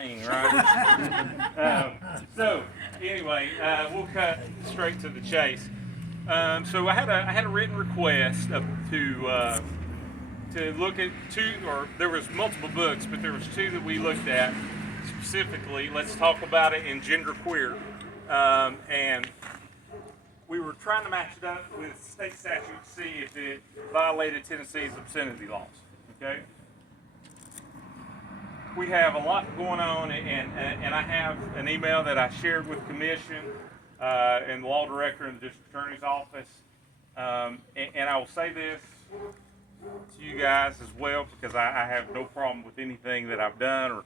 Right? So anyway, we'll cut straight to the chase. So I had a written request to look at two, or there was multiple books, but there was two that we looked at specifically. Let's talk about it in genderqueer, and we were trying to match it up with state statute to see if it violated Tennessee's obscenity laws. Okay. We have a lot going on, and I have an email that I shared with Commission and the law director in the district attorney's office. And I will say this to you guys as well, because I have no problem with anything that I've done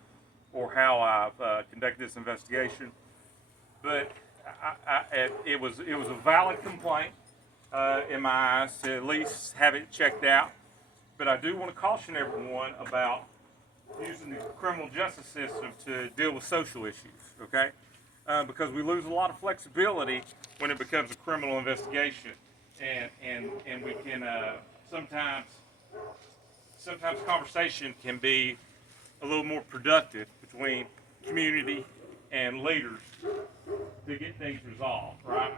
or how I've conducted this investigation. But it was a valid complaint in my eyes to at least have it checked out. But I do want to caution everyone about using the criminal justice system to deal with social issues, okay? Because we lose a lot of flexibility when it becomes a criminal investigation, and we can sometimes conversation can be a little more productive between community and leaders to get things resolved, right?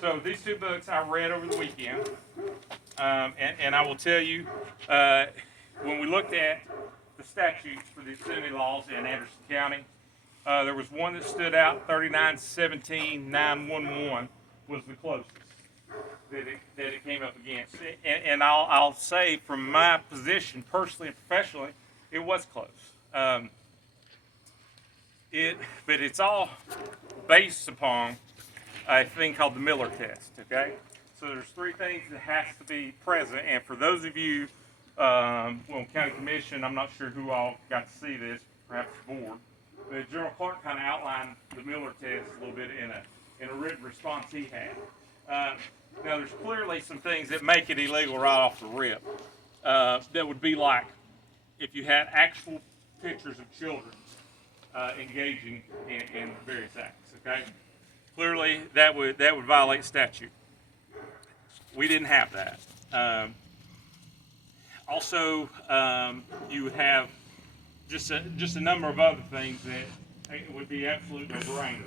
So these two books I read over the weekend, and I will tell you, when we looked at the statutes for the obscenity laws in Anderson County, there was one that stood out, 3917-911 was the closest that it came up against. And I'll say from my position, personally and professionally, it was close. But it's all based upon a thing called the Miller test, okay? So there's three things that has to be present, and for those of you county commission, I'm not sure who all got to see this, perhaps the board, but General Clark kind of outlined the Miller test a little bit in a written response he had. Now, there's clearly some things that make it illegal right off the rip. That would be like if you had actual pictures of children engaging in various acts. Okay, clearly that would violate statute. We didn't have that. Also, you would have just a number of other things that would be absolute no-brainers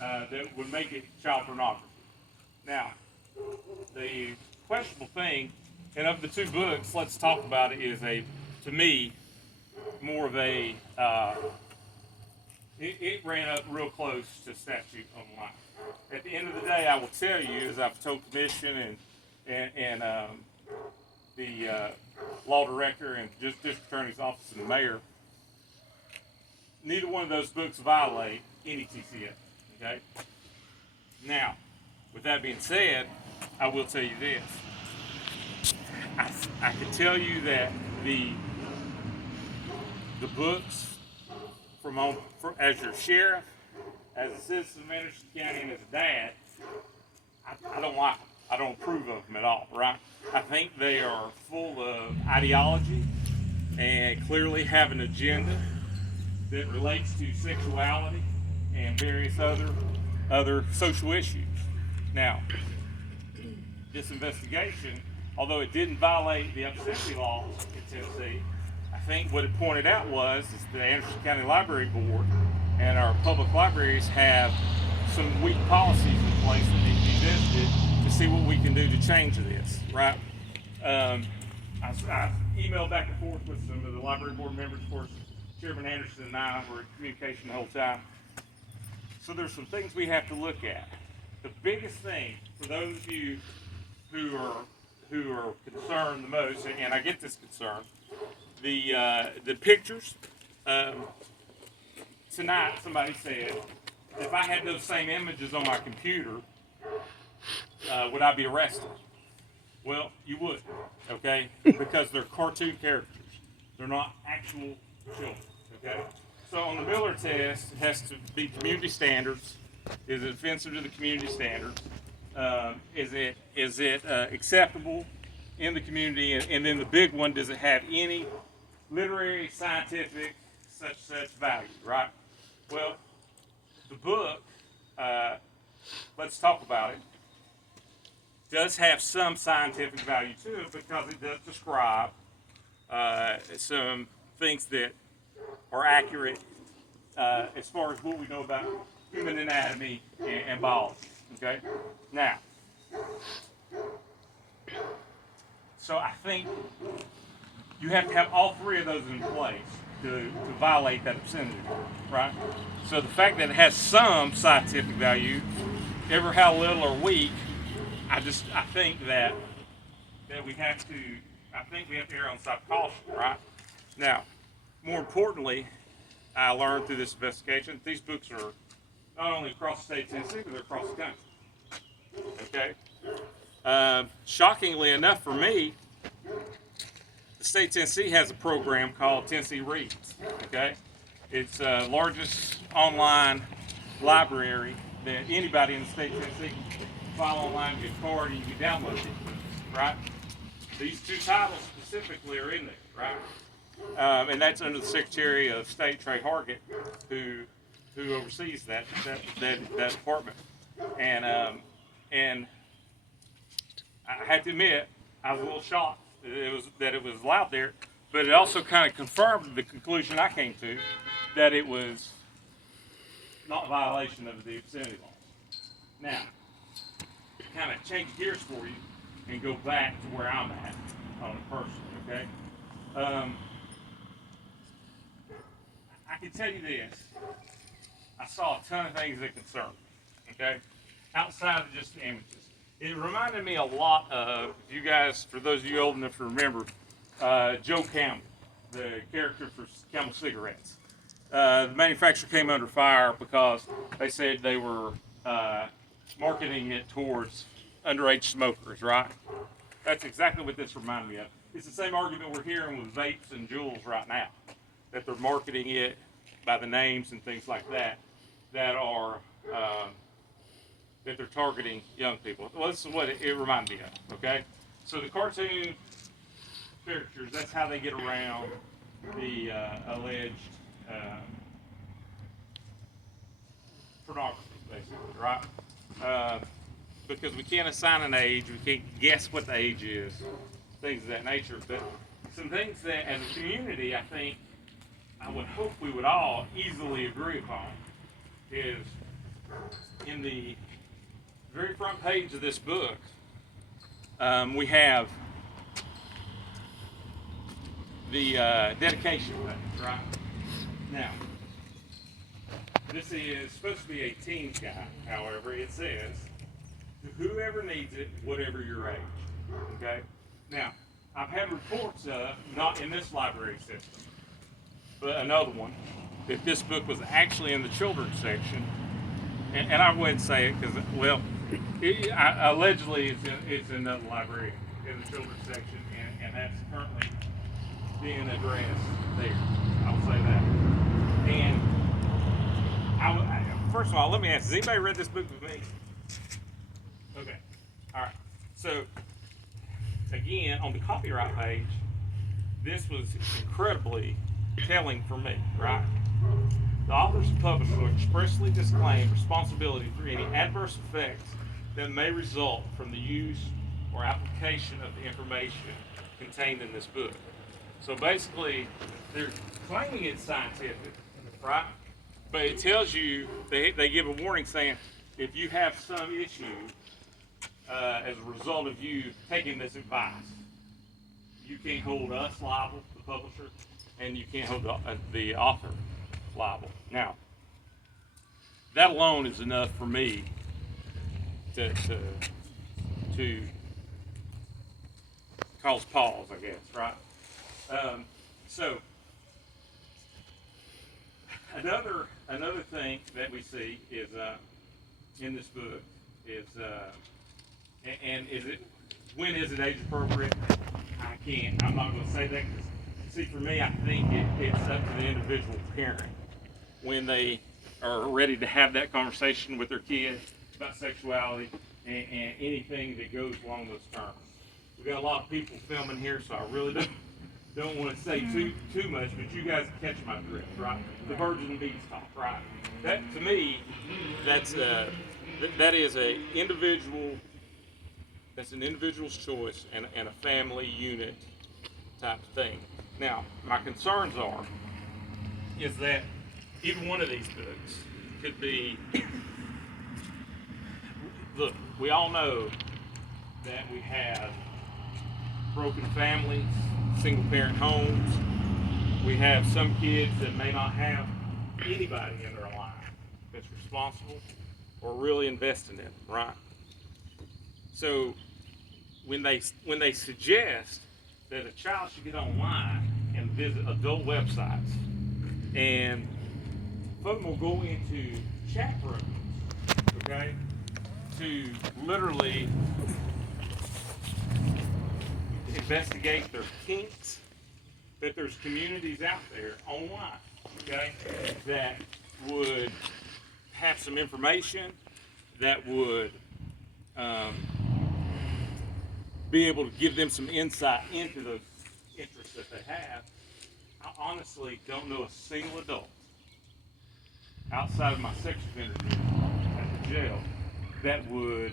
that would make it child pornography. Now, the questionable thing, and of the two books, let's talk about it, is to me, more of a, it ran up real close to statute online. At the end of the day, I will tell you, as I've told Commission and the law director and district attorney's office and the mayor, neither one of those books violate any TCS. Okay. Now, with that being said, I will tell you this. I can tell you that the books as your sheriff, as a citizen of Anderson County, and as a dad, I don't like them. I don't approve of them at all, right? I think they are full of ideology and clearly have an agenda that relates to sexuality and various other social issues. Now, this investigation, although it didn't violate the obscenity laws in Tennessee, I think what it pointed out is the Anderson County Library Board and our public libraries have some weak policies in place that need to be visited to see what we can do to change this, right? I emailed back and forth with some of the library board members. Of course, Chairman Anderson and I were in communication the whole time. So there's some things we have to look at. The biggest thing for those of you who are concerned the most, and I get this concern, the pictures. Tonight, somebody said, if I had those same images on my computer, would I be arrested? Well, you would, okay? Because they're cartoon characters. They're not actual children, okay? So on the Miller test, it has to be community standards. Is it offensive to the community standards? Is it acceptable in the community? And then the big one, does it have any literary, scientific, such value, right? Well, the book, let's talk about it, does have some scientific value to it because it does describe some things that are accurate as far as what we know about human anatomy and biology. Okay, now, so I think you have to have all three of those in place to violate that obscenity, right? So the fact that it has some scientific value, ever how little or weak, I think that we have to err on the side of caution, right? Now, more importantly, I learned through this investigation that these books are not only across the state of Tennessee, but they're across the country. Okay. Shockingly enough for me, the state of Tennessee has a program called Tennessee Reads. Okay, it's the largest online library that anybody in the state of Tennessee can file online, get a card, and you can download it. Right? These two titles specifically are in there, right? And that's under the Secretary of State Trey Hargett, who oversees that department. And I have to admit, I was a little shocked that it was allowed there, but it also kind of confirmed the conclusion I came to, that it was not a violation of the obscenity laws. Now, kind of change gears for you and go back to where I'm at on a personal, okay? I can tell you this. I saw a ton of things that concern me, okay? Outside of just the images. It reminded me a lot of, you guys, for those of you old enough to remember, Joe Camel, the character for Camel cigarettes. The manufacturer came under fire because they said they were marketing it towards underage smokers, right? That's exactly what this reminded me of. It's the same argument we're hearing with vapes and Juuls right now, that they're marketing it by the names and things like that, that are that they're targeting young people. Well, this is what it reminded me of, okay? So the cartoon characters, that's how they get around the alleged pornography, basically, right? Because we can't assign an age, we can't guess what the age is, things of that nature. But some things that, as a community, I think, I would hope we would all easily agree upon is in the very front page of this book, we have the dedication page, right? Now, this is supposed to be a teens guide, however, it says, to whoever needs it, whatever your age, okay? Now, I've had reports of, not in this library system, but another one, that this book was actually in the children's section, and I wouldn't say it because, well, allegedly it's in another library in the children's section, and that's currently being addressed there. I'll say that. And first of all, let me ask: has anybody read this book with me? Okay. All right. So again, on the copyright page, this was incredibly telling for me, right? The authors and publisher expressly disclaim responsibility for any adverse effects that may result from the use or application of the information contained in this book. So basically, they're claiming it's scientific, right? But it tells you, they give a warning saying, if you have some issue as a result of you taking this advice, you can't hold us liable, the publisher, and you can't hold the author liable. Now, that alone is enough for me to cause pause, I guess, right? So another thing that we see is in this book is when is it age appropriate? I'm not going to say that because, see, for me, I think it's up to the individual parent when they are ready to have that conversation with their kids about sexuality and anything that goes along those terms. We've got a lot of people filming here, so I really don't want to say too much, but you guys catch my drift, right? The birds and the bees talk, right? That, to me, that is an individual's choice and a family unit type of thing. Now, my concerns is that Either one of these books could be, look, we all know that we have broken families, single parent homes. We have some kids that may not have anybody in their life that's responsible or really investing in them, right? So when they suggest that a child should get online and visit adult websites, and folks will go into chat rooms, okay, to literally investigate their kinks, that there's communities out there online, okay, that would have some information that would be able to give them some insight into those interests that they have. I honestly don't know a single adult outside of my sex offender at the jail that would,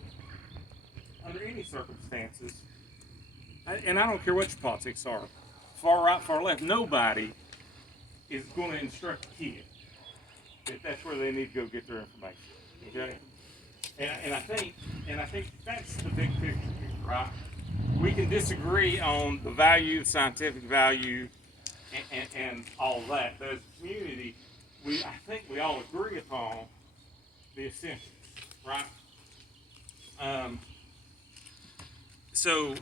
under any circumstances, and I don't care what your politics are, far right, far left, nobody is going to instruct a kid that that's where they need to go get their information. Okay? And I think that's the big picture here, right? We can disagree on the value, the scientific value, and all of that. But as a community, I think we all agree upon the essentials, right? So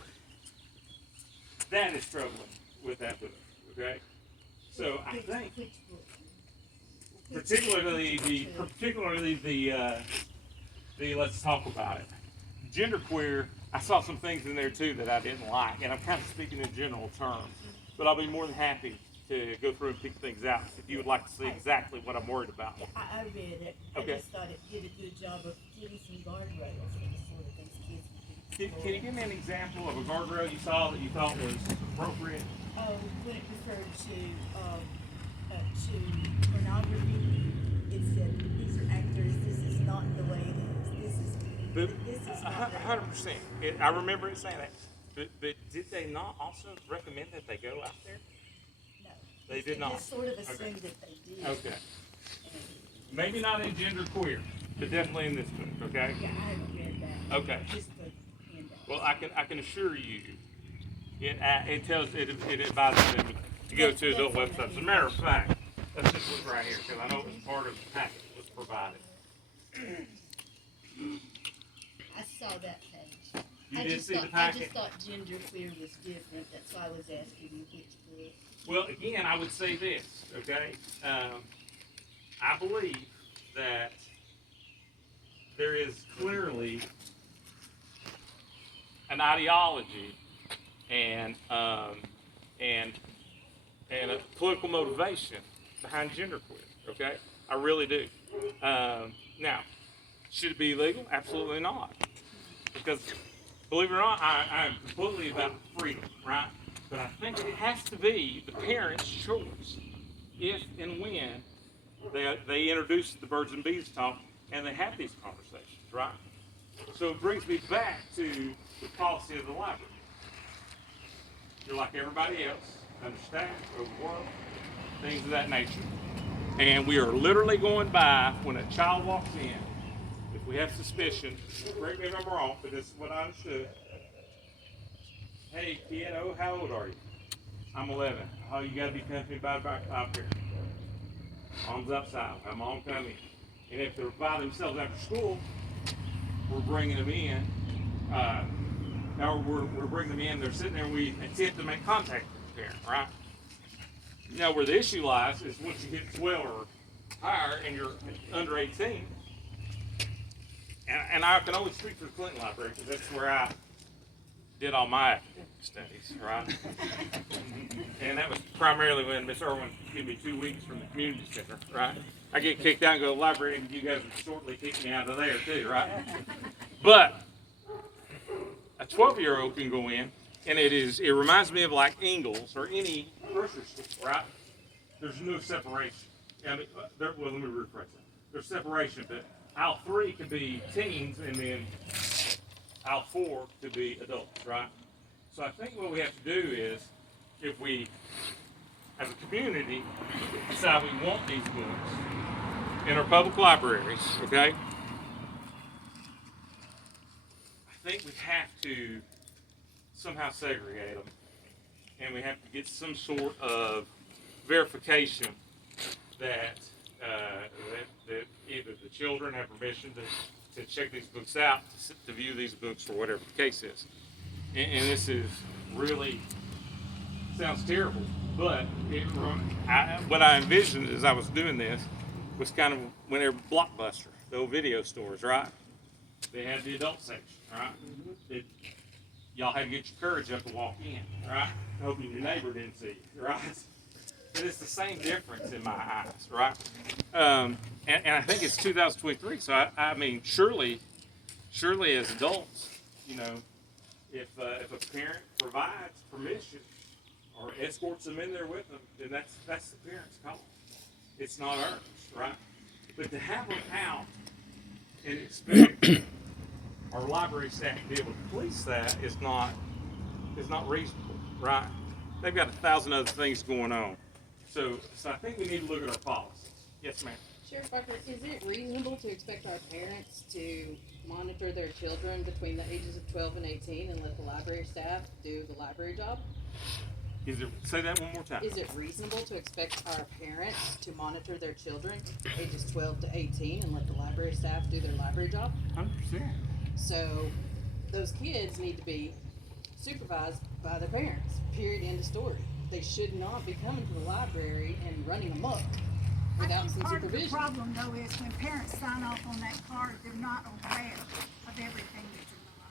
that is troubling with that book, okay? So I think, particularly the let's talk about it. Genderqueer, I saw some things in there too that I didn't like, and I'm kind of speaking in general terms, but I'll be more than happy to go through and pick things out if you would like to see exactly what I'm worried about. I read it. Okay. I just thought it did a good job of giving some guardrails for the sort of things kids can do. Can you give me an example of a guardrail you saw that you thought was appropriate? When it referred to pornography, it said these are actors. This is not the way it is. This is not 100%. I remember it saying that. But did they not also recommend that they go out there? No. They did not. Just sort of assumed that they did. Okay. Maybe not in Genderqueer, but definitely in this book. Okay. Yeah, I haven't read that. Okay. Just the handout. Well, I can assure you, it tells it advises them to go to adult websites. As a matter of fact, let's just look right here because I know it was part of the packet that was provided. I saw that page. You did see the packet? I just thought genderqueer was different. That's why I was asking you which book. Well, again, I would say this, okay? I believe that there is clearly an ideology and a political motivation behind genderqueer, okay? I really do. Now, should it be illegal? Absolutely not. Because, believe it or not, I'm completely about freedom, right? But I think it has to be the parents' choice if and when they introduce the birds and bees talk and they have these conversations, right? So it brings me back to the policy of the library. You're like everybody else, understaffed, overworked, things of that nature. And we are literally going by when a child walks in, if we have suspicion, correct me if I'm wrong, but this is what I understood. Hey kid, how old are you? I'm 11. Oh, you gotta be accompanied by out here. Mom's outside. My mom coming. And if they're by themselves after school, we're bringing them in. Or we're bringing them in. They're sitting there, and we attempt to make contact with the parent, right? Now, where the issue lies is once you hit 12 or higher, and you're under 18. And I can only speak for the Clinton Library because that's where I did all my academic studies, right? And that was primarily when Miss Irwin gave me 2 weeks from the community center, right? I get kicked out and go to the library, and you guys would shortly kick me out of there too, right? But a 12-year-old can go in, and it reminds me of like Ingles or any grocery store, right? There's no separation. I mean, well, let me rephrase that. There's separation, but aisle 3 could be teens, and then aisle 4 could be adults, right? So I think what we have to do is, if we as a community, decide we want these books in our public libraries, okay, I think we have to somehow segregate them, and we have to get some sort of verification that that either the children have permission to check these books out, to view these books for whatever the case is. And this is really sounds terrible, but what I envisioned as I was doing this was kind of when they were Blockbuster, the old video stores, right? They had the adult section, right? Y'all had to get your courage up to walk in, right? Hoping your neighbor didn't see you, right? But it's the same difference in my eyes, right? And I think it's 2023, so I mean, surely as adults, you know, if a parent provides permission or escorts them in there with them, then that's the parent's call. It's not ours, right? But to have them out and expect our library staff to be able to police that is not reasonable, right? They've got 1,000 other things going on. So I think we need to look at our policies. Yes, ma'am. Sheriff Barker, is it reasonable to expect our parents to monitor their children between the ages of 12 and 18 and let the library staff do the library job? Say that one more time. Is it reasonable to expect our parents to monitor their children ages 12 to 18 and let the library staff do their library job? 100%. So those kids need to be supervised by their parents, period, end of story. They should not be coming to the library and running amok without some Part of the supervision. problem though is when parents sign off on that card, they're not aware of everything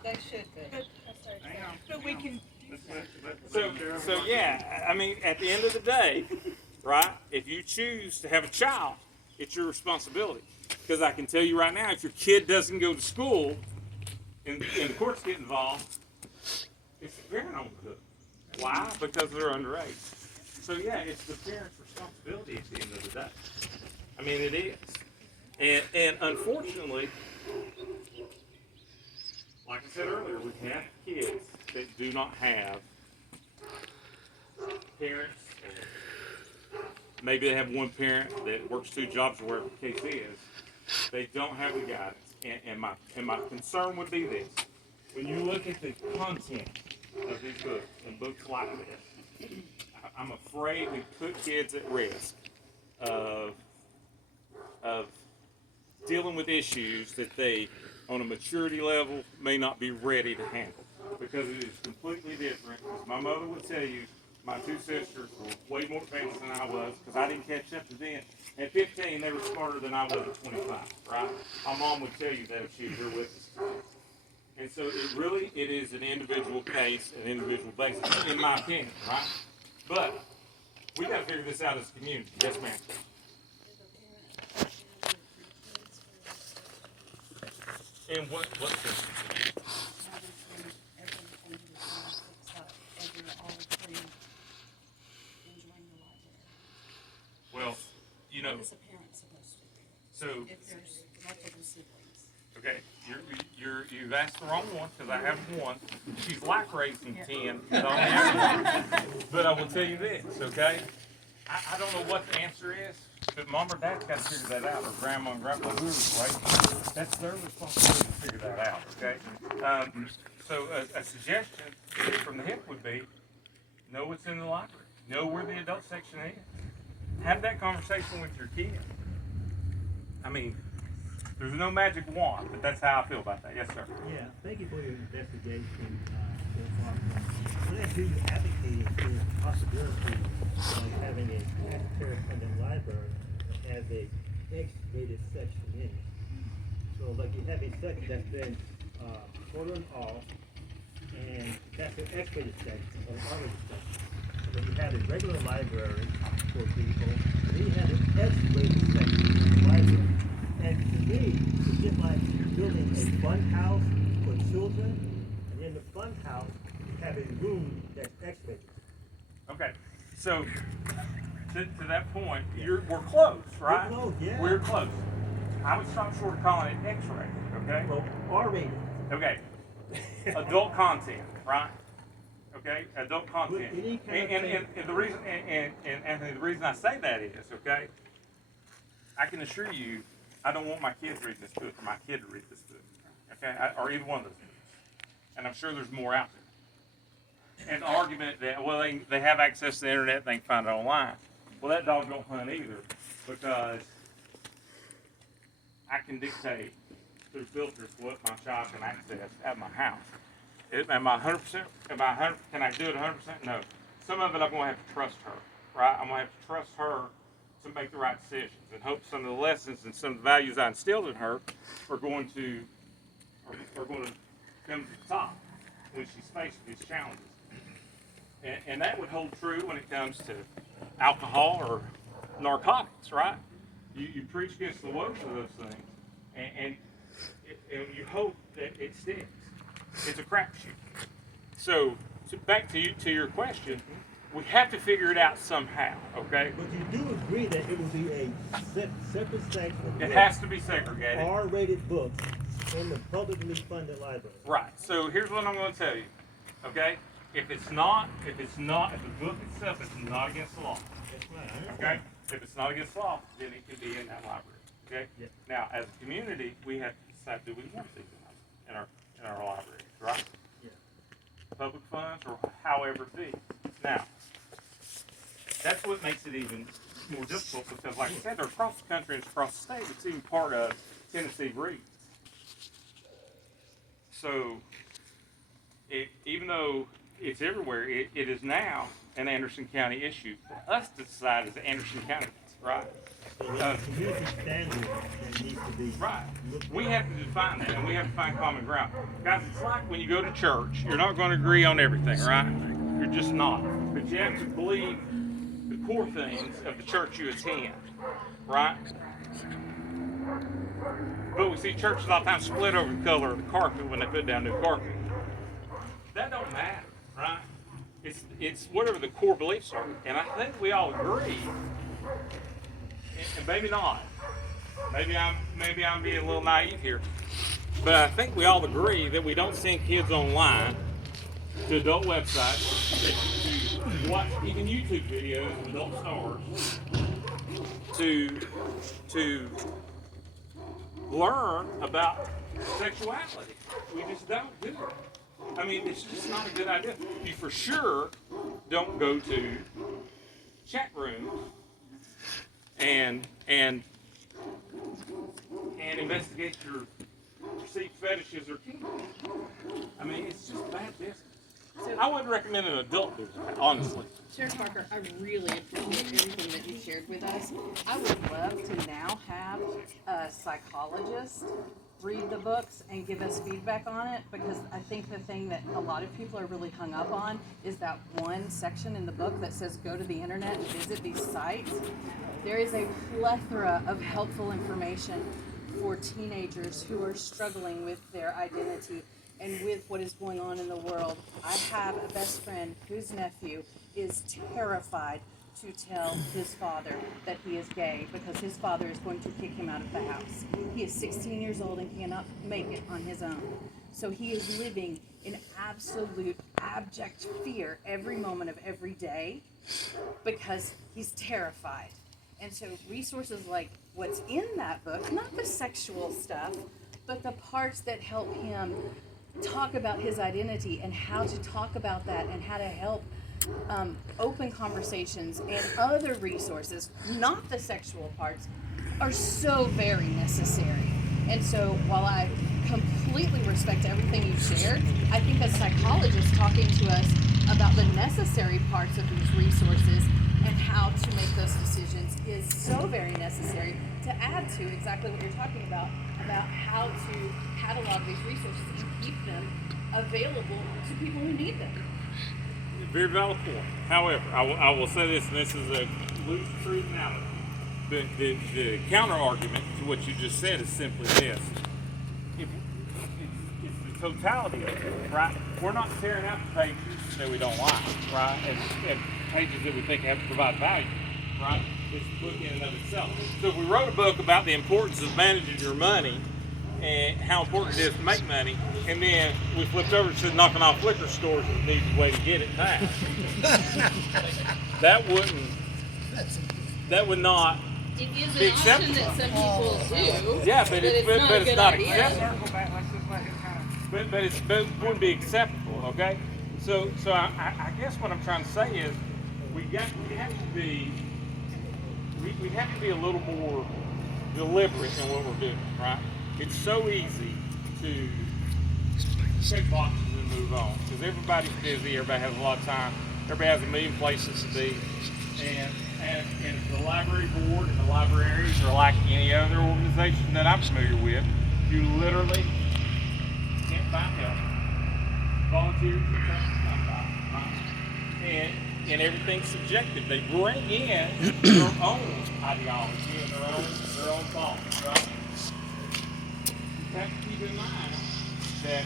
that's in the library. They should be. But we can, So yeah, I mean, at the end of the day, right? If you choose to have a child, it's your responsibility. Because I can tell you right now, if your kid doesn't go to school and the courts get involved, it's the parent on the hook. Why? Because they're underage. So yeah, it's the parent's responsibility at the end of the day. I mean, it is. And unfortunately, like I said earlier, we have kids that do not have parents. Maybe they have one parent that works 2 jobs or whatever the case is. They don't have the guidance. And my concern would be this. When you look at the content of these books and books like this, I'm afraid we put kids at risk of dealing with issues that they, on a maturity level, may not be ready to handle. Because it is completely different. As my mother would tell you, my 2 sisters were way more advanced than I was because I didn't catch up to them. At 15, they were smarter than I was at 25, right? My mom would tell you that if she was here with us today. And so it is an individual case, an individual basis, in my opinion, right? But we got to figure this out as a community. Yes, ma'am. And what well, you know, What is a parent supposed to do so if there's multiple siblings? okay, you've asked the wrong one because I have one. She's like raising 10, but I only have one. But I will tell you this, okay? I don't know what the answer is, but mom or dad's got to figure that out, or grandma and grandpa, whoever's raising. That's their responsibility to figure that out, okay? So a suggestion from the hip would be, know what's in the library, know where the adult section is. Have that conversation with your kid. I mean, there's no magic wand, but that's how I feel about that. Yes, sir. Yeah, thank you for your investigation, What I do advocate is the possibility of having a taxpayer-funded library that has a X-rated section in it. So like you have a section that's been cordoned off, and that's an X-rated section, or an R-rated section. When you have a regular library for people, then you have an S-rated section of the library. And to me, it's just like building a fun house for children, and in the fun house, you have a room that's X-rated. Okay. So to that point, we're close, right? We're close, yeah. We're close. I would stop short of calling it X-rated, okay? Well, R-rated. Okay. Adult content, right? Okay, adult content. Any kind of And the reason, and Anthony, the reason I say that is, okay, I can assure you, I don't want my kids reading this book or my kid to read this book, okay, or either one of those books. And I'm sure there's more out there. And the argument that, well, they have access to the internet, they can find it online. Well, that dog don't hunt either, because I can dictate through filters what my child can access at my house. Am I 100%? Can I do it 100%? No. Some of it I'm going to have to trust her, right? I'm going to have to trust her to make the right decisions, and hope some of the lessons and some of the values I instilled in her are going to come to the top when she's faced with these challenges. And that would hold true when it comes to alcohol or narcotics, right? You preach against the woes of those things, and you hope that it sticks. It's a crapshoot. So back to your question, we have to figure it out somehow, okay? But you do agree that it will be a separate section of It has to be segregated. R-rated books in the publicly funded library. Right. So here's what I'm going to tell you, okay? If the book itself is not against the law, That's right. I understand. okay? If it's not against the law, then it can be in that library, okay? Yeah. Now, as a community, we have to decide, do we want these in our libraries, right? Yeah. Public funds or however it be. Now, that's what makes it even more difficult, because like I said, they're across the country and across the state. It's even part of Tennessee Reads. So, even though it's everywhere, it is now an Anderson County issue for us to decide as Anderson County, right? So there's a community standard that needs to be Right. looked We at. have to define that, and we have to find common ground. Guys, it's like when you go to church, you're not going to agree on everything, right? You're just not. But you have to believe the core things of the church you attend, right? But we see churches a lot of times split over the color of the carpet when they put down new carpet. That don't matter, right? It's whatever the core beliefs are. And I think we all agree, and maybe not. Maybe I'm being a little naive here. But I think we all agree that we don't send kids online to adult websites, to watch even YouTube videos of adult stars, to learn about sexuality. We just don't do it. I mean, it's just not a good idea. You for sure don't go to chat rooms and investigate your perceived fetishes or kinks. I mean, it's just bad business. So, I wouldn't recommend an adult do that, honestly. Sheriff Parker, I really appreciate everything that you shared with us. I would love to now have a psychologist read the books and give us feedback on it, because I think the thing that a lot of people are really hung up on is that one section in the book that says go to the internet and visit these sites. There is a plethora of helpful information for teenagers who are struggling with their identity and with what is going on in the world. I have a best friend whose nephew is terrified to tell his father that he is gay, because his father is going to kick him out of the house. He is 16 years old and cannot make it on his own. So he is living in absolute abject fear every moment of every day because he's terrified. And so resources like what's in that book, not the sexual stuff, but the parts that help him talk about his identity and how to talk about that and how to help open conversations, and other resources, not the sexual parts, are so very necessary. And so while I completely respect everything you've shared, I think a psychologist talking to us about the necessary parts of these resources and how to make those decisions is so very necessary, to add to exactly what you're talking about how to catalog these resources and keep them available to people who need them. Very valid point. However, I will say this, and this is a loose truth now. The counter argument to what you just said is simply this. It's the totality of it, right? We're not tearing out the pages that we don't like, right? And pages that we think have to provide value, right? It's the book in and of itself. So if we wrote a book about the importance of managing your money and how important it is to make money, and then we flipped over to knocking off liquor stores as the easy way to get it now. That would not It is be an option acceptable. that some people do. Yeah, but it's not a good not idea. acceptable. But it wouldn't be acceptable, okay? So I guess what I'm trying to say is we have to be a little more deliberate in what we're doing, right? It's so easy to check boxes and move on because everybody's busy, everybody has a lot of time, everybody has a million places to be, and the library board and the libraries are like any other organization that I'm familiar with. You literally can't find help. Volunteers are trying to come by, right? And everything's subjective. They bring in their own ideology and their own thoughts, right? You have to keep in mind that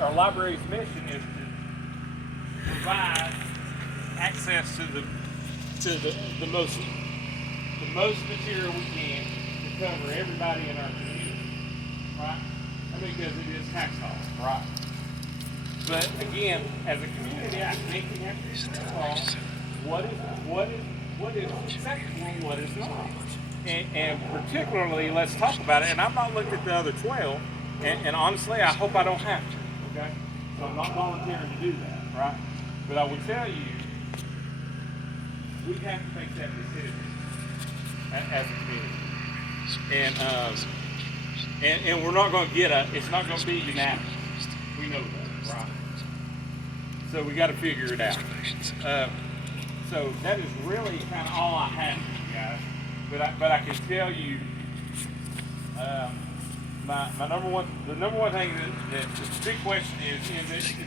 our library's mission is to provide access to the most material we can to cover everybody in our community, right? I mean, because it is tax dollars, right? But again, as a community, I think we have to realize what is acceptable and what is not. And particularly, let's talk about it. And I'm not looking at the other 12. And honestly, I hope I don't have to. Okay, so I'm not volunteering to do that, right? But I will tell you, we have to make that decision as a community. And we're not going to it's not going to be unanimous. We know that, right? So we got to figure it out. So that is really kind of all I have for you guys. But I can tell you, the number one thing that the big question is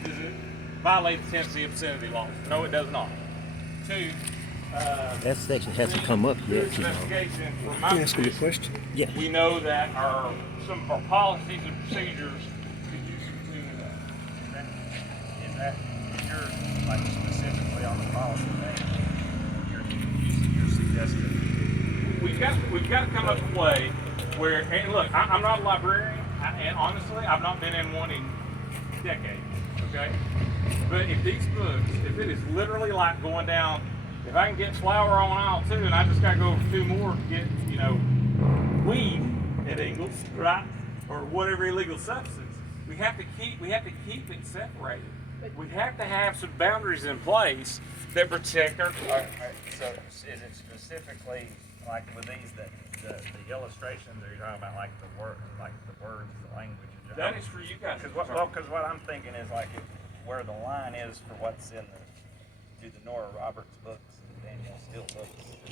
does it violate the Tennessee obscenity laws? No, it does not. Two, That section hasn't come up yet, you know. investigation from Can my I ask you a position, question? Yeah. we know that some of our policies and procedures could use some cleaning up. Is that, you're like specifically on the policy thing, you're suggesting? We've got to come up with a way where, and look, I'm not a librarian, and honestly, I've not been in one in decades, okay? But if these books, if it is literally like going down, if I can get flour on aisle 2 and I just got to go over 2 more to get, weed at Ingles, right? Or whatever illegal substance, we have to keep it separated. We have to have some boundaries in place that protect our. So is it specifically like with these that the illustrations, or you're talking about like the words, the language? That is for you guys. Because what I'm thinking is like where the line is for what's in the Nora Roberts books and Daniel Steele books. I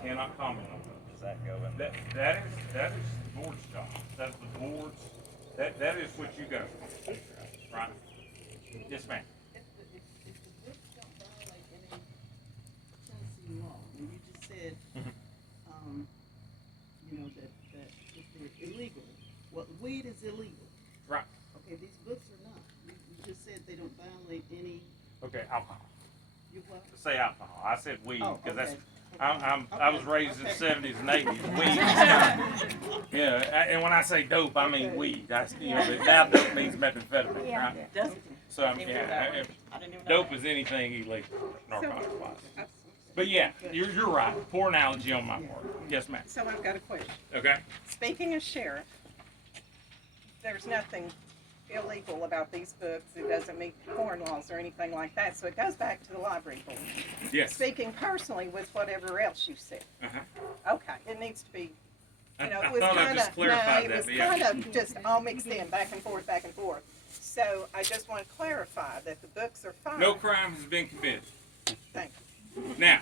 cannot comment on that. Does that go in? That is the board's job. That's the board's. That is what you guys want, right? Yes, ma'am. If the books don't violate any Tennessee law, and you just said, that if they're illegal, well, weed is illegal. Right. Okay, these books are not. You just said they don't violate any, Okay, alcohol. you what? Say alcohol. I said weed Oh, because okay. I was raised in the Okay. 70s and 80s. Weed is and when I say dope, I mean Okay. weed. But now dope means methamphetamine, Yeah. right? Doesn't. So I didn't even know that one. I didn't even know dope that. is anything illegal, narcotics wise. So- But yeah, you're right. Poor analogy on my part. Yes, ma'am. So I've got a question. Okay. Speaking as sheriff, there's nothing illegal about these books. It doesn't meet porn laws or anything like that. So it goes back to the library board. Yes. Speaking personally with whatever else you said. Uh-huh. Okay, it needs to be, I it was thought I kind just of, clarified it that, was but yeah. kind of just all mixed in, back and forth, back and forth. So I just want to clarify that the books are fine. No crime has been committed. Thank you. Now,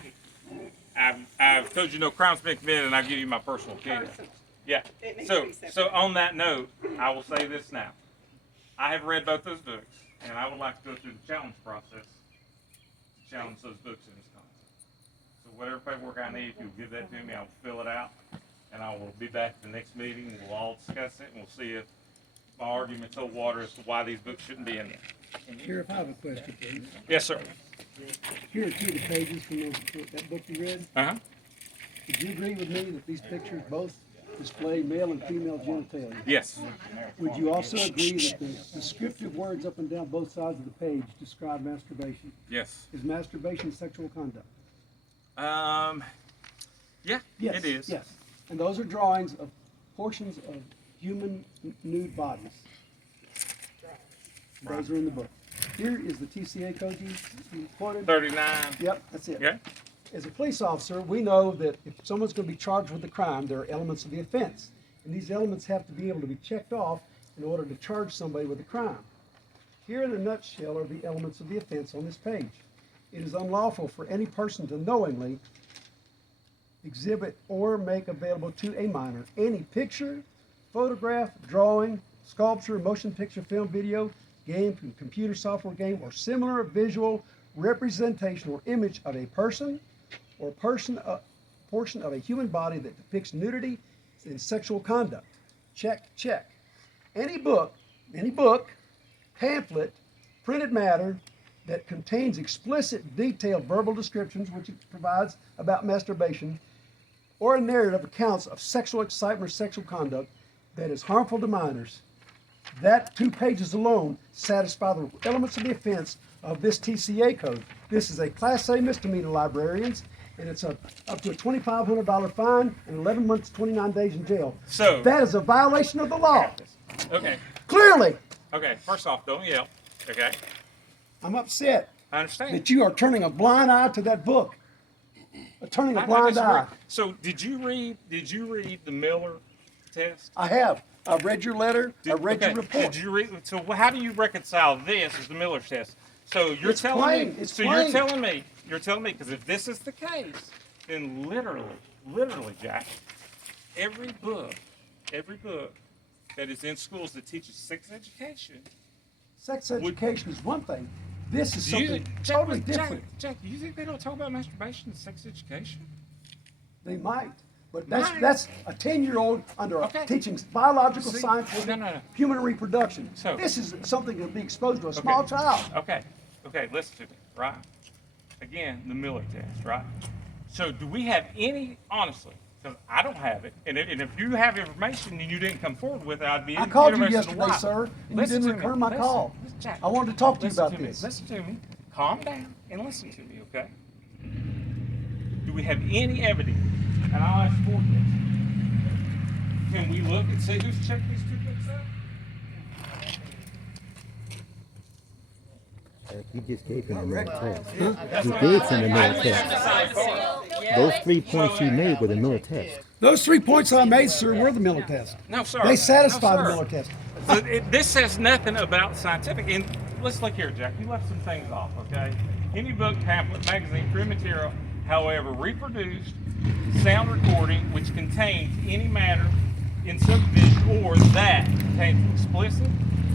I've told you no crime's been committed, and I'll give you my personal opinion. Personal. Yeah. It needs So, to be separate. so on that note, I will say this now. I have read both those books, and I would like to go through the challenge process to challenge those books in this concept. So whatever paperwork I need, if you'll give that to me, I will fill it out, and I will be back at the next meeting. We'll all discuss it, and we'll see if my arguments hold water as to why these books shouldn't be in there. Sheriff, I have a question, please. Yes, sir. Here are 2 of the pages from that book you read. Uh-huh. Would you agree with me that these pictures both display male and female genitalia. Yes. Would you also agree that the descriptive words up and down both sides of the page describe masturbation? Yes. Is masturbation sexual conduct? Yeah, Yes. it is. Yes. And those are drawings of portions of human nude bodies. Those are in the book. Here is the TCA code you quoted. 39. Yep, that's it. Yeah. As a police officer, we know that if someone's going to be charged with a crime, there are elements of the offense. And these elements have to be able to be checked off in order to charge somebody with a crime. Here in a nutshell are the elements of the offense on this page. It is unlawful for any person to knowingly exhibit or make available to a minor any picture, photograph, drawing, sculpture, motion picture, film, video, game, computer software game, or similar visual representation or image of a person or portion of a human body that depicts nudity and sexual conduct. Check, check. Any book, pamphlet, printed matter that contains explicit, detailed verbal descriptions, which it provides about masturbation, or a narrative accounts of sexual excitement or sexual conduct that is harmful to minors, that 2 pages alone satisfy the elements of the offense of this TCA code. This is a Class A misdemeanor, librarians, and it's up to a $2,500 fine and 11 months, 29 days in jail. So that is a violation of the law. Okay. Clearly. Okay. First off, don't yell. Okay. I'm upset I understand. that you are turning a blind eye to that book. Turning a I blind disagree. eye. So did you read the Miller test? I have. I've read your letter. I read your report. Did you read? So how do you reconcile this as the Miller test? So you're It's telling plain. me. It's so plain. you're telling me because if this is the case, then literally, Jack, every book that is in schools that teaches sex education. Sex education is one thing. This is Do you- something Jack, totally Jack, different. Jack, do you think they don't talk about masturbation in sex education? They might, but that's Might. that's a 10-year-old under Okay. teaching biological See, science, no. human reproduction. So- this is something to be exposed to a small child. Okay, listen to me, right? Again, the Miller test, right? So do we have any, honestly, because I don't have it, and if you have information and you didn't come forward with it, I'd be I called you interested in yesterday, why. sir, and you Listen didn't to me. return my Listen. call. Listen, Jack. I wanted to talk to you Listen about me. this. Listen to me. Calm down and listen to me, okay? Do we have any evidence? And I'll ask for this. Can we look and see who's checked these 2 books out? You just gave him a Miller test. That's You what did I'm send a saying. Miller I didn't test. decide for it. Those 3 points you made were the Miller test. Those 3 points I made, sir, were the Miller test. No, sir. They satisfy No, the sir. Miller test. This says nothing about scientific. And let's look here, Jack. You left some things off, okay? Any book, pamphlet, magazine, print material, however, reproduced, sound recording, which contains any matter in subdivision or that contains explicit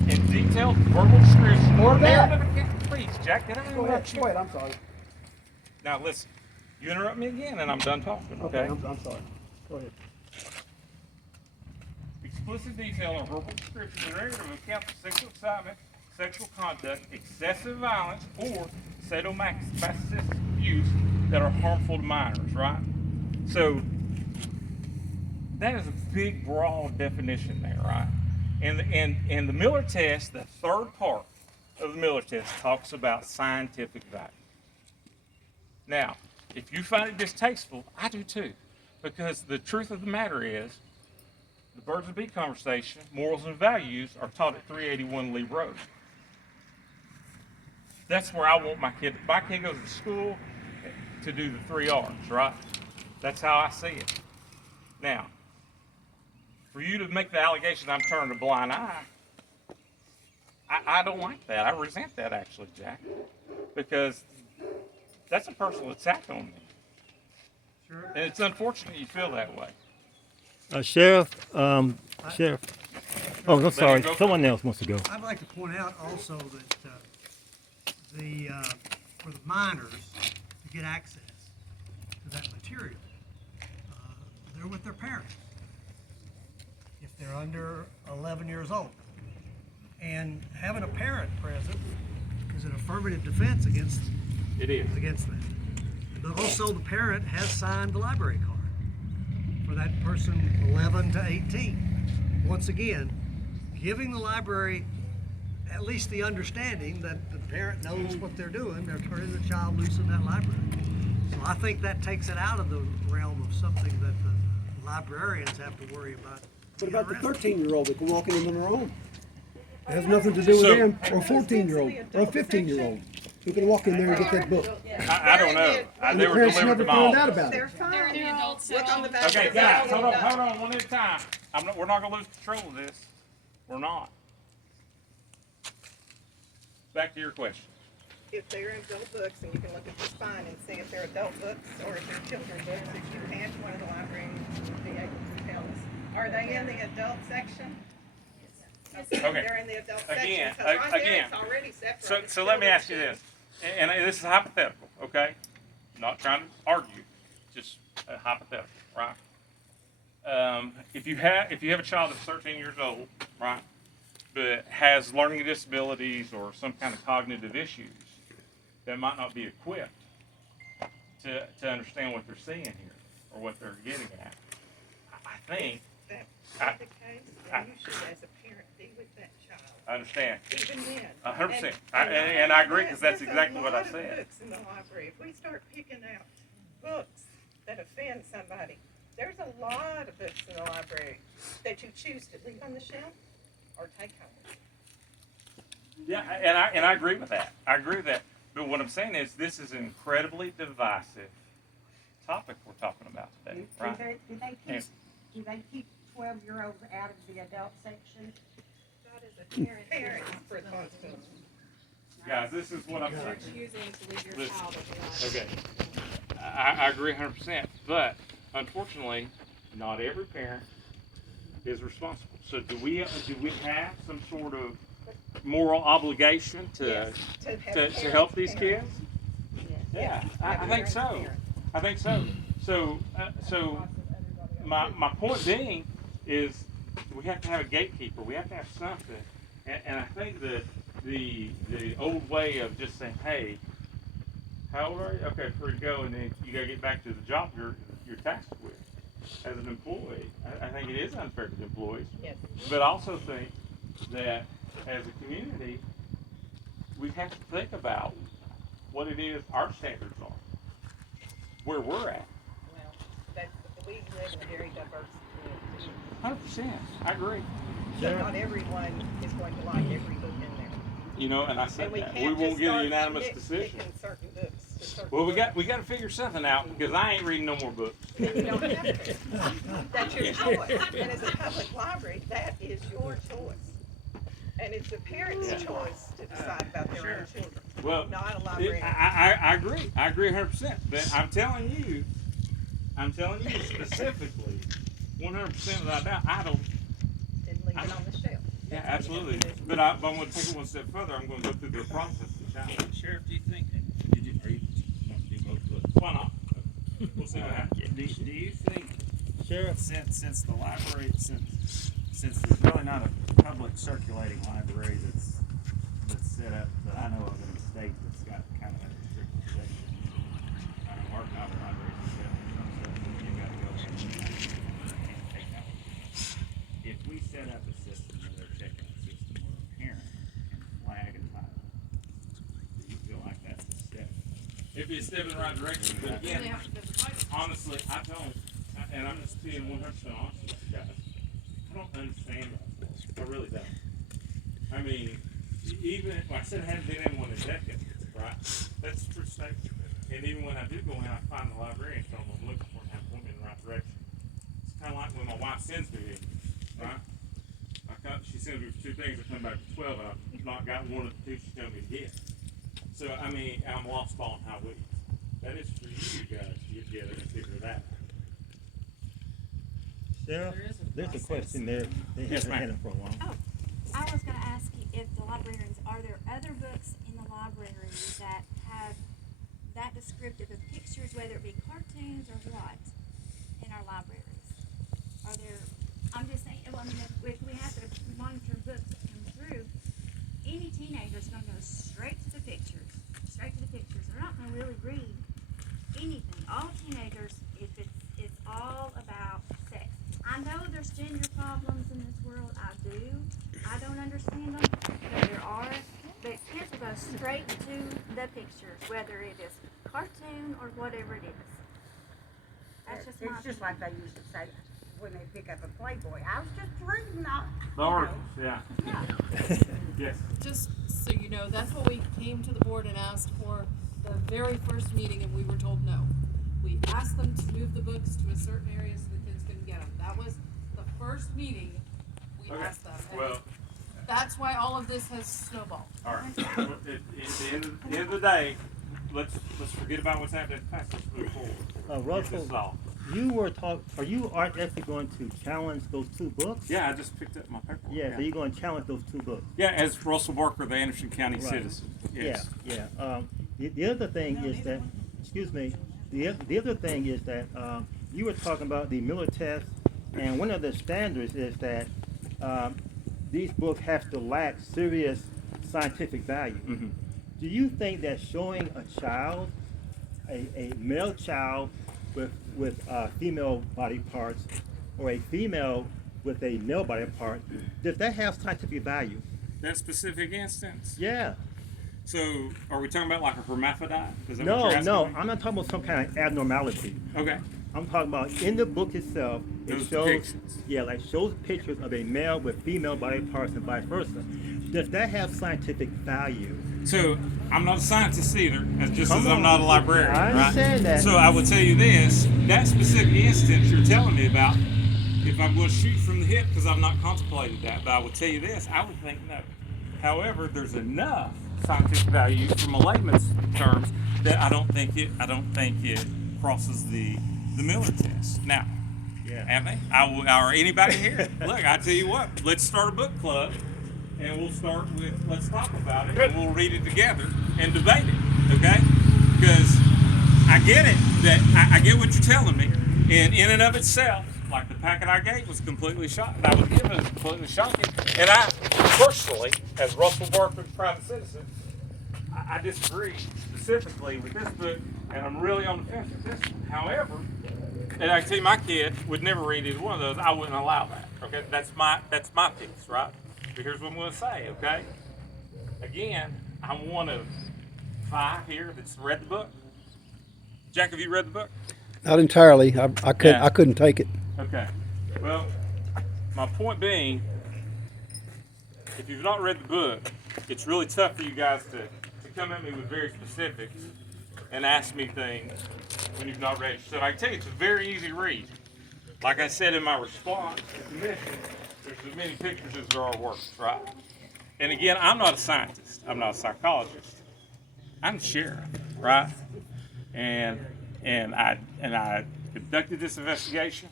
and detailed verbal description Or that. narrative account. Please, Jack, get out of Go here. ahead. Wait, I'm sorry. Now listen, you interrupt me again, and I'm done talking. Okay, Okay. I'm sorry. Go ahead. Explicit detail or verbal description or narrative account of sexual excitement, sexual conduct, excessive violence, or sadomasochistic abuse that are harmful to minors, right? So that is a big, broad definition there, right? And the Miller test, the third part of the Miller test, talks about scientific value. Now, if you find it distasteful, I do too, because the truth of the matter is, the birds and bee conversation, morals and values, are taught at 381 Lee Road. That's where I want my kid. My kid goes to school to do the 3 R's, right? That's how I see it. Now, for you to make the allegation I'm turning a blind eye, I don't like that. I resent that, actually, Jack, because that's a personal attack on me. Sure. And it's unfortunate you feel that way. Sheriff, Sheriff. Oh, I'm sorry. go. Someone else wants to go. I'd like to point out also that for the minors to get access to that material, they're with their parents if they're under 11 years old. And having a parent present is an affirmative defense against It is. that. But also the parent has signed the library card for that person 11 to 18. Once again, giving the library at least the understanding that the parent knows what they're doing. They're turning the child loose in that library. So I think that takes it out of the realm of something that the librarians have to worry about. What about the 13-year-old that can walk in on their own? It has nothing to do with them, or a 14-year-old, or a 15-year-old who can walk in there and get that book. I don't know. And They the were parents delivered never to my found out office. about it. They're fine. They're in the adult Look on the section. back. Okay, of the guys, hold book. on, one at a time. We're not gonna lose control of this. We're not. Back to your question. If they're adult books, and you can look at the spine and see if they're adult books or if they're children's books, if you can, one of the librarians will be able to tell us. Are they in the adult section? Okay. They're in the adult Again, section, so right there again. it's already separated. So let me ask you this, and this is hypothetical, okay? Not trying to argue, just a hypothetical, right? If you have a child that's 13 years old, right, but has learning disabilities or some kind of cognitive issues, that might not be equipped to understand what they're seeing here or what they're getting at. I think. If that's the case, then you should, as a parent, be with that child. I understand. Even then. 100%. And I agree, because that's There's exactly what I a lot of said. books in the library. If we start picking out books that offend somebody, there's a lot of books in the library that you choose to leave on the shelf or take home. Yeah, and I agree with that. I agree with that. But what I'm saying is, this is an incredibly divisive topic we're talking about today, right? Do they keep 12-year-olds out of the adult section? Not as a parent. Parents responsibility. Guys, this is what I'm saying. You're choosing to leave your Listen. child at the library. Okay, I agree 100%. But unfortunately, not every parent is responsible. So do we have some sort of moral obligation to Yes, to help these parents. kids? Yes. Yeah, I think so. I think so. So my point being is we have to have a gatekeeper. We have to have something. And I think that the old way of just saying, hey, how old are you? Okay, free to go, and then you got to get back to the job you're tasked with. As an employee, I think it is unfair to the employees. Yes. But I also think that as a community, we have to think about what it is our standards are, where we're at. Well, we live in a very diverse community. 100%. I agree. So not everyone is going to like every book in there. You know, and I said And we that. We can't won't just get a start unanimous decision. nitpicking certain books. to certain Well, we books. got to figure something out, because I ain't reading no more books. Then you don't have to. That's your choice. And as a public library, that is your choice. And it's the parents' choice to decide about their own children, Well, not a librarian. I agree. I agree 100%. But I'm telling you specifically, 100% without doubt, I don't. Then leave it on the shelf. Yeah, absolutely. But I'm going to take it one step further. I'm going to go through the process to challenge. Sheriff, do you think, are you want to do both books? Why not? We'll see what happens. Do you think, Sheriff, since the library, since there's really not a public circulating library that's set up that I know of in the state that's got kind of a restricted section. I know our library is set up some stuff that you gotta go in and take out. If we set up a system where they're checking a system where a parent can flag a title, do you feel like that's a step? It'd be a step in the right direction. But Then they again, have to visit the title. honestly, I don't, and I'm just being 100% honest with you guys. I don't understand that. I really don't. I mean, even, like I said, I haven't been in one in decades, right? That's a true statement. And even when I do go in, I find the librarian, tell them I'm looking for and have to point me in the right direction. It's kind of like when my wife sends me here, right? She sends me for 2 things, I come back with 12, and I've not got one of the 2 she told me to get. So, I mean, I'm lost on how we. That is for you guys to get together and figure it out. Sarah, There is a there's a process. question there. They Yes, haven't had it for a while. Oh, I was gonna ask you if the librarians, are there other books in the library that have that descriptive of pictures, whether it be cartoons or what, in our libraries? Are there, I'm just saying, well, I mean, if we have to monitor books that come through, any teenager's gonna go straight to the pictures. They're not gonna really read anything. All teenagers, if it's all about sex gender problems in this world. I do. I don't understand them, but there are. But kids will go straight to the pictures, whether it is cartoon or whatever it is. That's just my It's just like they used to say when they pick up a Playboy. I was just reading The articles, yeah. Yes. Just so you know, that's what we came to the board and asked for the very first meeting, and we were told no. We asked them to move the books to a certain area so the kids couldn't get them. That was the first meeting we Okay. asked them. And Well, that's why all of this has snowballed. all right. Well, at the end of the day, let's forget about what's happening. Let's move forward. Get Russell, this off. you were are you actually going to challenge those two books? Yeah, I just picked up my paper. Yeah, so you're going to challenge those two books. Yeah, as Russell Barker, the Anderson County Right. citizen. Yes. Yeah. The other thing is that, excuse me, the other thing is that you were talking about the Miller test, and one of the standards is that these books have to lack serious scientific value. Mm-hmm. Do you think that showing a child, a male child with female body parts, or a female with a male body part, does that have scientific value? That specific instance. Yeah. So, are we talking about like a hermaphrodite? Is that what No, you're asking no, me? I'm not talking about some kind of abnormality. Okay. I'm talking about in the book itself, it Those shows, depictions. yeah, like shows pictures of a male with female body parts and vice versa. Does that have scientific value? So, I'm not a scientist either, just Come as I'm on. not a librarian. I understand right? that. So, I will tell you this: that specific instance you're telling me about, if I'm going to shoot from the hip, because I've not contemplated that, but I will tell you this: I would think no. However, there's enough scientific value from a layman's terms that I don't think it crosses the Miller test. Now, Yeah. Anthony, or anybody here, look, I tell you what, let's start a book club, and we'll start with let's talk about it, and we'll read it together and debate it, okay? Because I get it that I get what you're telling me, and in and of itself, like the packet I gave was completely shocking. I was given was completely shocking, and I personally, as Russell Barker, private citizen, I disagree specifically with this book, and I'm really on the fence with this one. However, and I can tell you, my kid would never read either one of those. I wouldn't allow that. Okay, that's my piece, right? But here's what I'm going to say. Okay, again, I'm one of 5 here that's read the book. Jack, have you read the book? Not entirely. I couldn't take it. Okay. Well, my point being, if you've not read the book, it's really tough for you guys to come at me with very specifics and ask me things when you've not read it. So I can tell you, it's a very easy read. Like I said in my response to the commission, there's as many pictures as there are words, right? And again, I'm not a scientist. I'm not a psychologist. I'm the sheriff, right? And I conducted this investigation,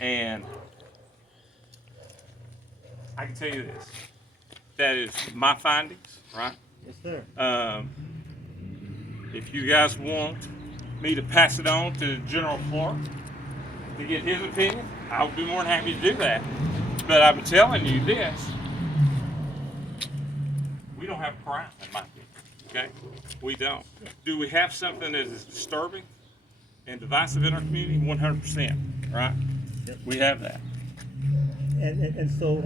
and I can tell you this: that is my findings, right? Yes, sir. If you guys want me to pass it on to General Clark to get his opinion, I'll be more than happy to do that. But I'm telling you this: we don't have crime in my opinion. Okay, we don't. Do we have something that is disturbing and divisive in our community? 100%, right? Yep. We have that. And so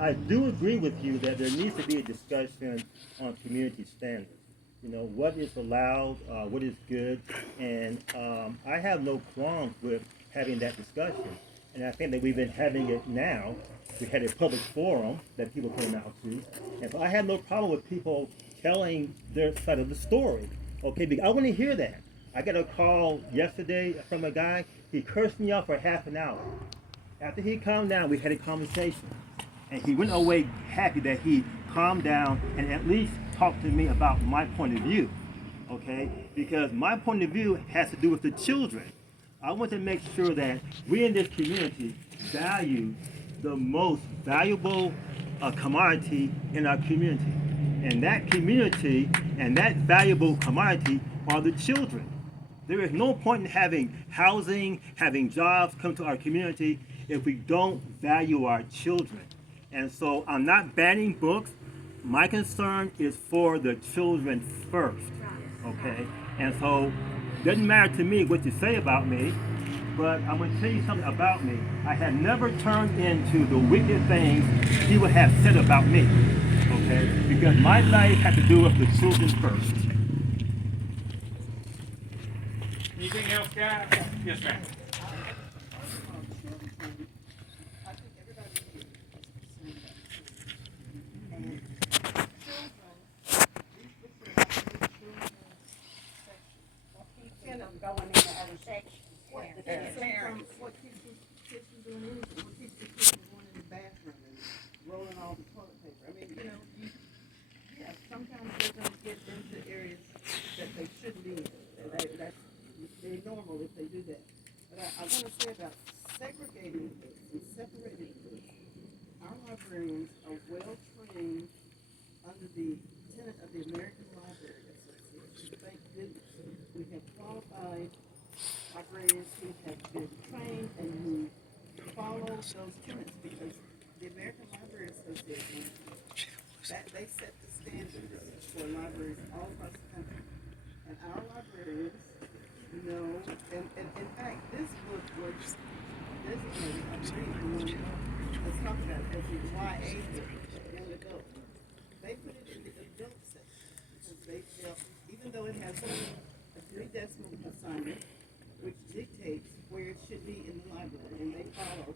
I do agree with you that there needs to be a discussion on community standards. You know, what is allowed, what is good, and I have no qualms with having that discussion. And I think that we've been having it now. We had a public forum that people came out to, and so I have no problem with people telling their side of the story. Okay, because I want to hear that. I got a call yesterday from a guy. He cursed me out for half an hour. After he calmed down, we had a conversation, and he went away happy that he calmed down and at least talked to me about my point of view. Okay, because my point of view has to do with the children. I want to make sure that we in this community value the most valuable commodity in our community. And that community and that valuable commodity are the children. There is no point in having housing, having jobs come to our community if we don't value our children. And so I'm not banning books. My concern is for the children first, okay? And so it doesn't matter to me what you say about me. but I'm going to tell you something about me. I had never turned into the wicked things he would have said about me, okay? Because my life had to do with the children first. Anything else, guys? Yes, ma'am. Going in the other section. What keeps kids from doing anything? What keeps the kids from going in the bathroom and rolling all the toilet paper? I mean, sometimes they're gonna get into areas that they shouldn't be in. And that's very normal if they do that. But I wanna say about segregating books and separating books. Our librarians are well trained under the tenet of the American Library Association. Thank goodness. We have qualified librarians who have been trained and who follow those tenets because the American Library Association, that they set the standards for libraries all across the country. And our librarians know, and in fact, this book was designated, I believe, let's talk about it, as the YA book, young adult. They put it in the adult section because they felt, even though it has a 3 decimal assignment, which dictates where it should be in the library, and they follow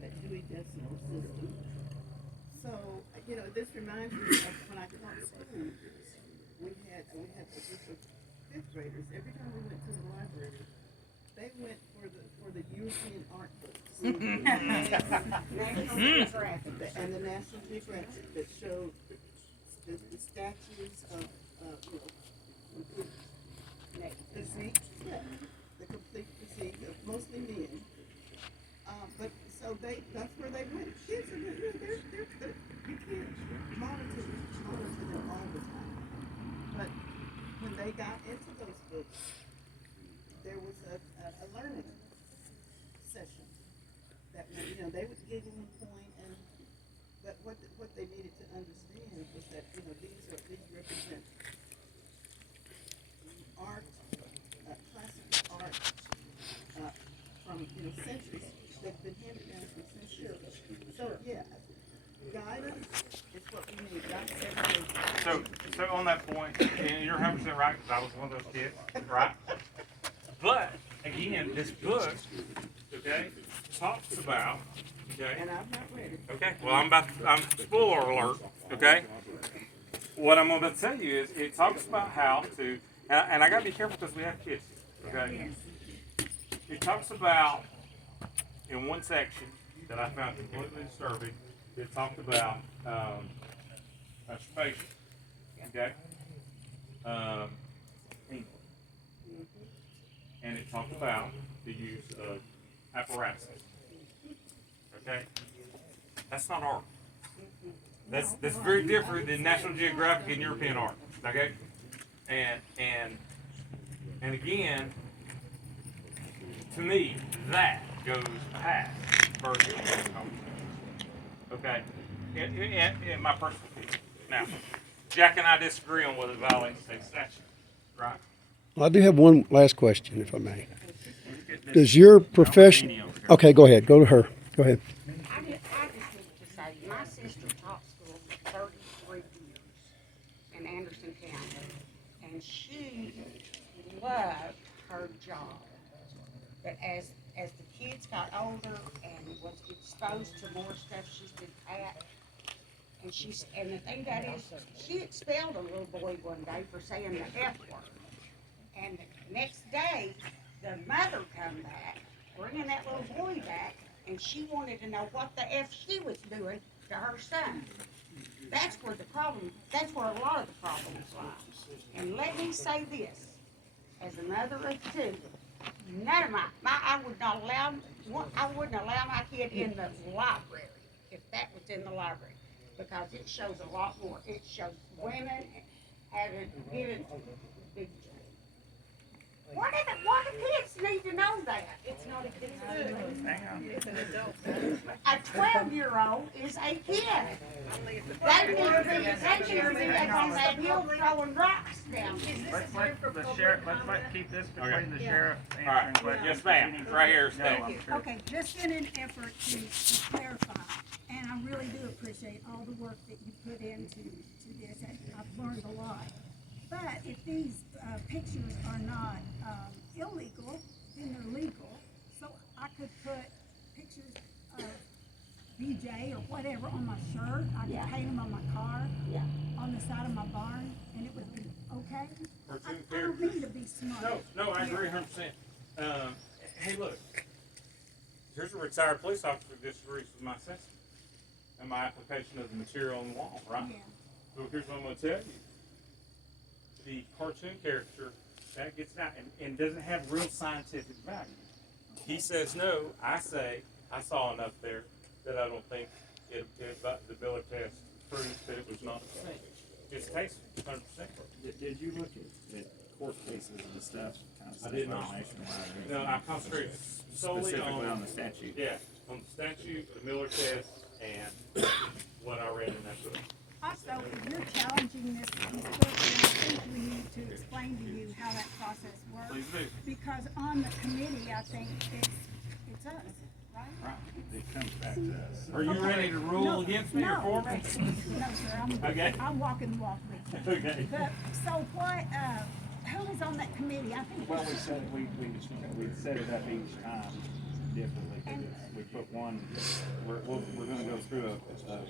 that Dewey Decimal System. So, this reminds me of when I taught school, we had a group of 5th graders. Every time we went to the library, they went for the European art books. National Geographic. And the National Geographic that showed the statues of, physique, the complete physique of mostly men. But so that's where they went. Kids are, you can't monitor them all the time. But when they got into those books, there was a learning session that they would giggle and point, but what they needed to understand was that these represent art, classical art from centuries. They've been handed down from centuries. So yeah, guidance is what we need. Not segregation. So on that point, and you're 100% right, because I was one of those kids, right? But again, this book, okay, talks about, okay. And I'm not ready. Okay. Well, I'm spoiler alert. Okay. What I'm about to tell you is it talks about how to, and I gotta be careful because we have kids. Okay. It talks about in one section that I found completely disturbing. It talked about masturbation. Okay. And it talked about the use of apparatuses. Okay. That's not art. That's very different than National Geographic and European art. Okay? And again, to me, that goes past virtual conversation. Okay? In my personal opinion. Now, Jack and I disagree on whether it violates state statute. Right? Well, I do have one last question, if I may. Does your profession... Okay, go ahead. Go to her. Go ahead. I just need to say, my sister taught school for 33 years in Anderson County, and she loved her job. But as the kids got older and was exposed to more stuff she did at, and the thing that is, she expelled a little boy one day for saying the F word. And the next day, the mother come back, bringing that little boy back, and she wanted to know what the F she was doing to her son. That's where a lot of the problems lie. And let me say this, as a mother of 2, none of I wouldn't allow my kid in the library if that was in the library, because it shows a lot more. It shows women having given big What do kids need to know that? It's not a kid's book. Hang on. It's an adult. A 12-year-old is a kid. They need to be on that hill throwing rocks down. Let's let the sheriff, let's keep this between the sheriff All answering right. questions. Yes, ma'am. Right here, No, Steve. I'm sure. Okay, just in an effort to clarify, and I really do appreciate all the work that you put into this, and I've learned a lot. But if these pictures are not illegal, then they're legal. So I could put pictures of BJ or whatever on my shirt. I could paint them on my car, on the side of my barn, and it would be okay. I don't mean to be smart. No, I agree 100%. Hey, look, here's a retired police officer who disagrees with my assessment and my application of the material on the wall, right? Yeah. So here's what I'm going to tell you. The cartoon character, that gets out and doesn't have real scientific value. He says no, I say I saw enough there that I don't think the ability test proves that it was not the same. It's tasteful, 100%. Did you look at court cases and stuff? Kind of I did not. nationwide? No, I concentrated solely Specifically on on the statute? Yeah, on the statute, the Miller test, and what I read in that book. Also, if you're challenging these books, I think we need to explain to you how that process works. Please do. Because on the committee, I think it's us, right? Right, it comes back to us. Are you ready to rule against me or for me? No, sir, Okay. I'm walking the walk with you. Okay. But, so what, who is on that committee? I think. Well, we set it up each time differently. We put one, we're gonna go through a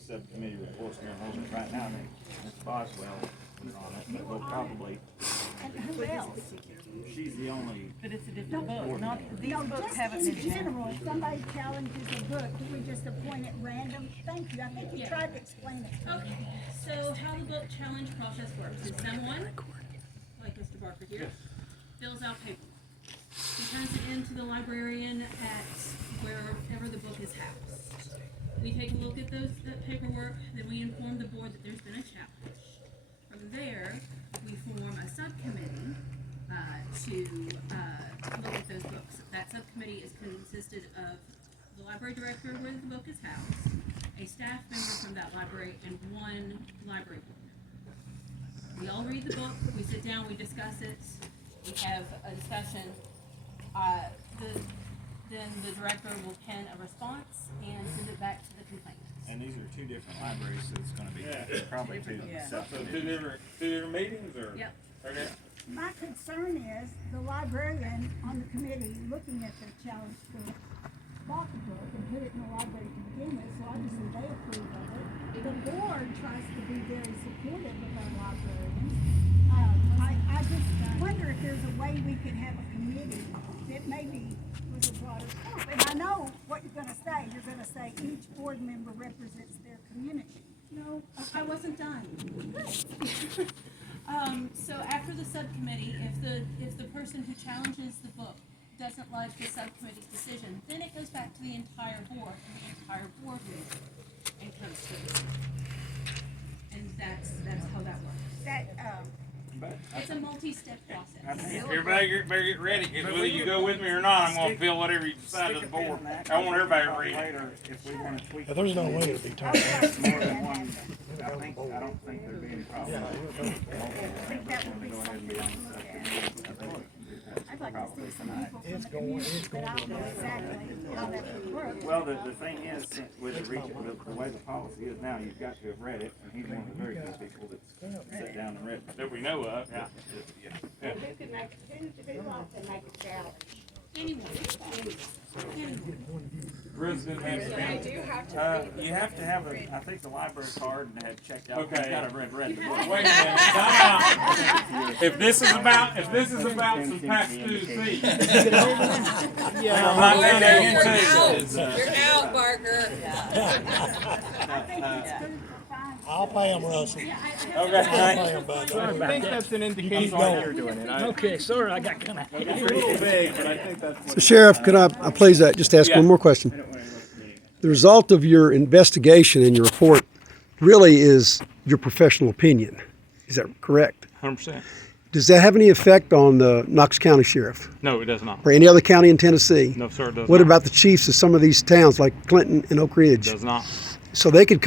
subcommittee report here in a little bit. Right now, I think Ms. Boswell is on it, but we'll probably, And who else? she's the only. But it's a different book, not, these No, books just haven't in been changed. general, if somebody challenges a book, do we just appoint it random? Thank you, I think you Yeah. tried to explain it to me. Okay, so how the book challenge process works is someone, like Mr. Barker here, fills out paperwork. He turns it into the librarian at wherever the book is housed. We take a look at that paperwork, then we inform the board that there's been a challenge. From there, we form a subcommittee to look at those books. That subcommittee is consisted of the library director where the book is housed, a staff member from that library, and one library board member. We all read the book, we sit down, we discuss it, we have a discussion. Then the director will pen a response and send it back to the complainant. And these are two different libraries, so it's gonna be probably two Yeah. So subcommittees. two different meetings, or? Yep. Okay. My concern is the librarian on the committee looking at the challenge book, bought the book and put it in the library to begin with, so obviously they approve of it. The board tries to be very supportive of our librarians. I just wonder if there's a way we could have a committee that maybe was a broader scope. And I know what you're gonna say. You're gonna say each board member represents their community. No, I wasn't done. So after the subcommittee, if the person who challenges the book doesn't like the subcommittee's decision, then it goes back to the entire board, and the entire board moves and comes to the board. And that's how that works. That, It's a multi-step process. Everybody better get ready, because whether you go with me or not, I'm gonna feel whatever you decide to the board. I want everybody to read it. Later, if we wanna tweak. Yeah, there's no way it'd be time. More than one, I don't think there'd be any problem. I think that would be Go ahead and something be to on look the at. subcommittee. I'd like to see some people from the community, but I don't know exactly how that would work. Well, the thing is, with the way the policy is now, you've got to have read it, and he's one of the very few people that's sat down and read it. That we know of. Yeah. Who can make, who wants to make a challenge? Anyone. Resident manager. You have to have I think the library card and have checked out. Okay. You've gotta read the book. Wait a minute, time out. If this is about some past due fees. I'm not going into You're out, Barker. I think it's food for fun. I'll pay him, Russell. I'll Okay. pay him back. I think that's an indication why you're doing it. Okay, sorry, I got kinda. It's a little big, but I think that's what. So Sheriff, could I please just ask one more question? The result of your investigation and your report really is your professional opinion. Is that correct? 100%. Does that have any effect on the Knox County Sheriff No, it does not. or any other county in Tennessee? No, sir, it does What not. about the chiefs of some of these towns like Clinton and Oak It Ridge? does not. So they could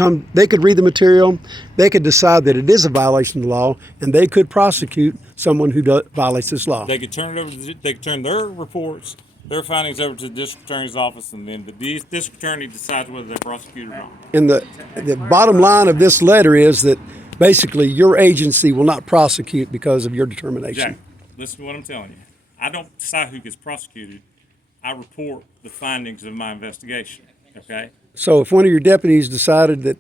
read the material, they could decide that it is a violation of the law, and they could prosecute someone who violates this law. They could turn it over. They could turn their reports, their findings over to the district attorney's office, and then the district attorney decides whether they prosecute or not. And the bottom line of this letter is that basically your agency will not prosecute because of your determination. Jack, listen to what I'm telling you. I don't decide who gets prosecuted. I report the findings of my investigation. Okay. So if one of your deputies decided that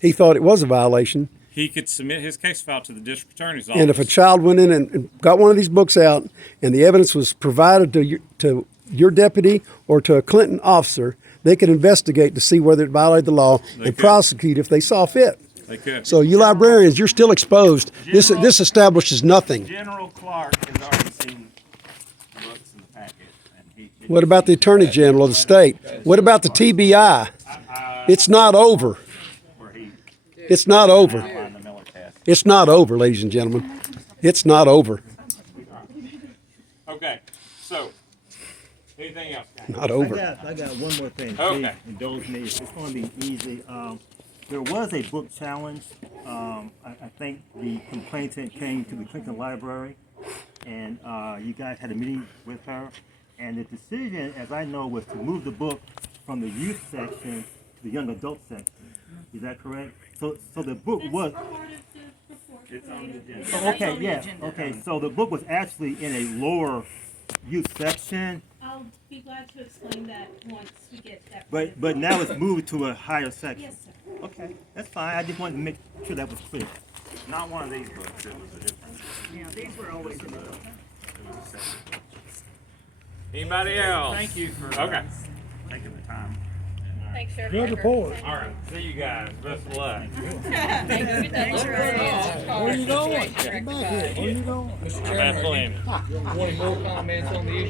he thought it was a violation, He could submit his case file to the district attorney's office. and if a child went in and got one of these books out, and the evidence was provided to your deputy or to a Clinton officer, they could investigate to see whether it violated the law They and could. prosecute if they saw fit. They could. So you librarians, you're still exposed. This establishes nothing. General Clark has already seen the books in the packet, and he. What about the Attorney General of the state? What about the TBI? It's not over. Where he It's not over. outlined the Miller test. It's not over, ladies and gentlemen. It's not over. Okay. So, anything else? Not over. I got one more thing. Okay. Please indulge me. It's going to be easy. There was a book challenge. I think the complainant came to the Clinton Library, and you guys had a meeting with her. And the decision, as I know, was to move the book from the youth section to the young adult section. Is that correct? So the book was. It's on the agenda. Oh, okay, yeah, okay. So the book was actually in a lower youth section, I'll be glad to explain that once we get that. but now it's moved to a higher section. Yes, sir. Okay, that's fine. I just wanted to make sure that was clear. Not one of these books, it was a different. Yeah, these were always in the It was a separate book. Anybody else? Thank you for Okay. taking the time. Thanks, Sheriff. Good report. All right. See you guys. Best of luck. Thanks, Where you going? Get back here. Where you going? I'm at Fleming. One more comments on the issue.